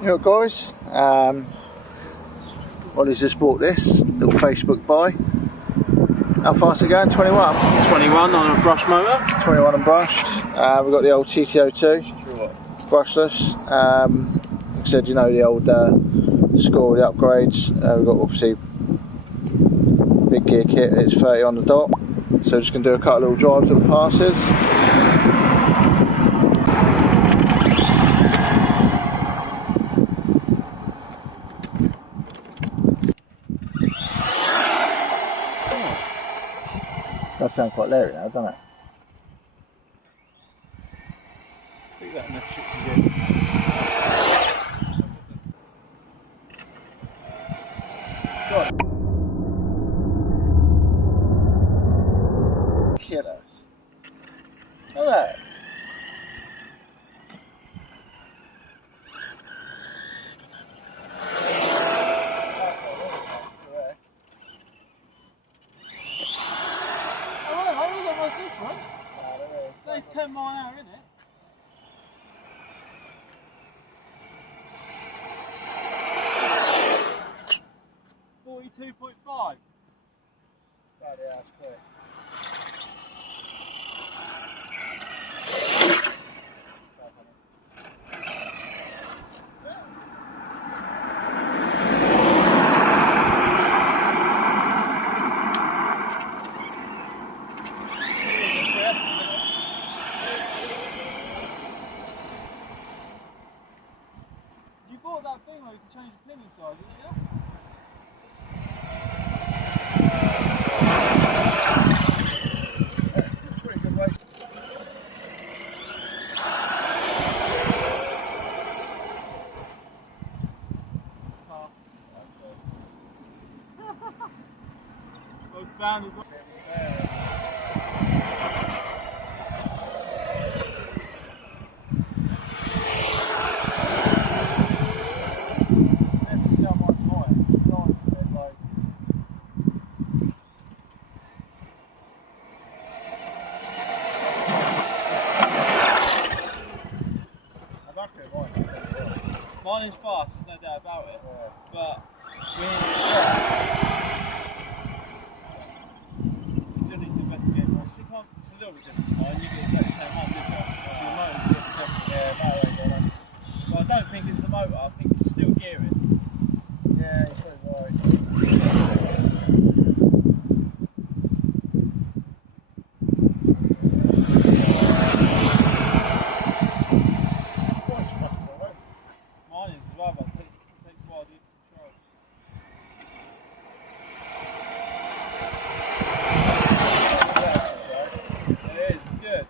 You know guys, Ollie's just bought this little Facebook buy. How fast are you going? 21? 21 on a brush motor. 21 and brushed. We've got the old tt02 brushless. Like I said, you know the old score, the upgrades. We've got obviously big gear kit, it's 30 on the dot. So we're just going to do a couple of little drives, little passes. That sounds quite leery now, doesn't it? Stick that in the shit again. Kill us. Look at that. What's this one? It's only 10 mile an hour, isn't it? .5. Right, yeah, that's clear. You bought that thing where you can change the pinion size, didn't you? Bound as well. Mine is fast, there's no doubt about it. Yeah. But we still need to investigate more. It's a little bit different. Mine, you get exactly the same one, didn't you? The motor's a bit different. Yeah, motor. But I don't think it's the motor, I think it's still gearing. Yeah, you're probably right. Mine is as well, but it takes a while to control. It is, it's good.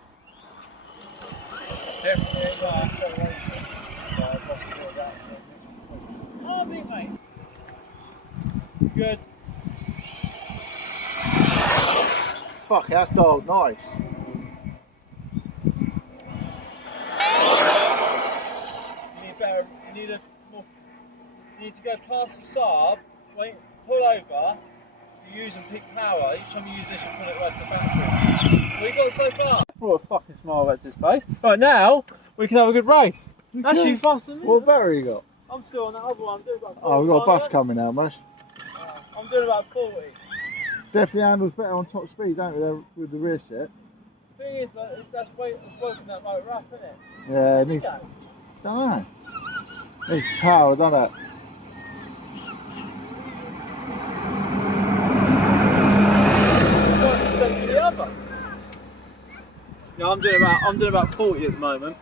Definitely ain't got acceleration. Oh, big mate. Good. Fuck, that's dialed nice. You need to go past the Saab, wait, pull over, you use and pick power. Each time you use this, you put it right to the battery. What you got so far? Brought a fucking smile back to this place. Right, now we can have a good race. Actually, faster than me. What battery you got? I'm still on that other one. I'm doing about 40. Oh, we've got a bus coming now, mate. I'm doing about 40. Definitely handles better on top speed, don't we, with the rear shit? The thing is, that's working that motor up, isn't it? Yeah, it needs. Don't know. Needs power, doesn't it? The other. Yeah, I'm doing about 40 at the moment.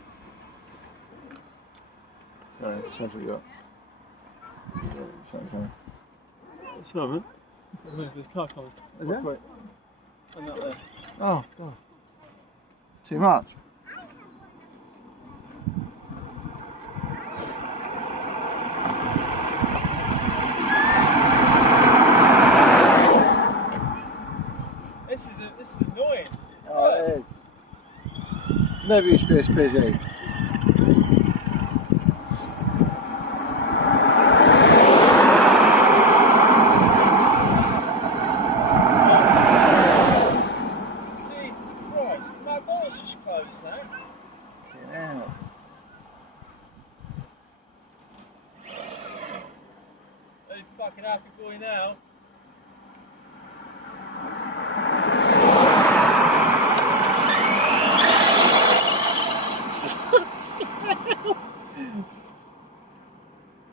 Alright, show what you got. What's the moment? There's a car coming. Is there? And that there. Oh, God. It's too much. This is annoying. Oh, it is. Never used to be this busy. Fucking happy boy now.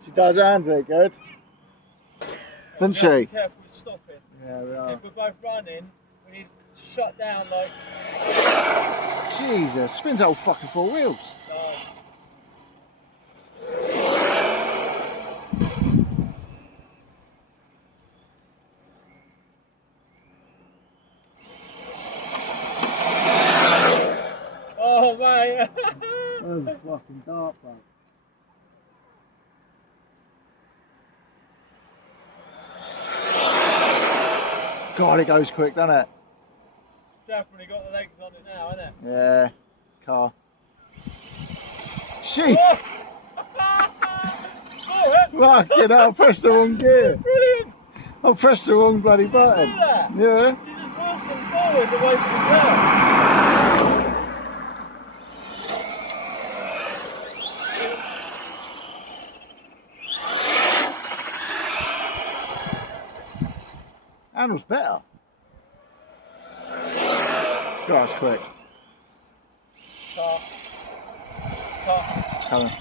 She does handle it good. Doesn't she? Be careful with stopping. Yeah, we are. If we're both running, we need to shut down like. Jesus, spins that whole fucking four wheels. No. Oh mate. That was fucking dark, bro. God, it goes quick, doesn't it? Definitely got the legs on it now, hasn't it? Yeah, car. She! Fucking hell, I pressed the wrong gear. Brilliant! I pressed the wrong bloody button. See that? Yeah. You just forced them forward away from the ground. Handle's better. God, it's quick. Car. Coming.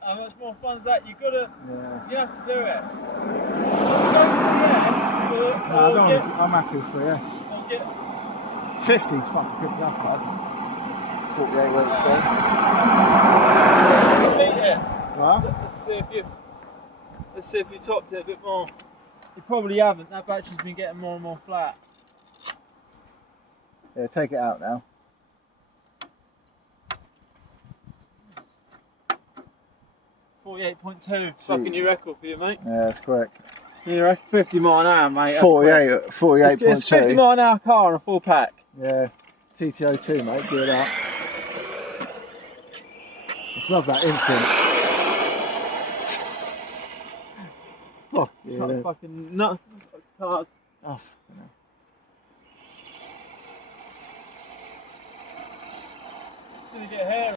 How much more fun's that? You gotta. Yeah. You have to do it. Yes, I'm happy with 3S. or get. 50's fucking good enough, bud. 48 weeks then. Beat it. Right? Let's see if you topped it a bit more. You probably haven't. That battery's been getting more and more flat. Yeah, take it out now. 48.2. Fucking new record for you, mate. Yeah, that's correct. You reckon 50 mile an hour, mate. 48.2. It's 50 mile an hour car on a full pack. Yeah, tt02, mate, do that. Just love that instant. Fuck yeah. Fucking nuts. Cars. Oh, Gonna get hair.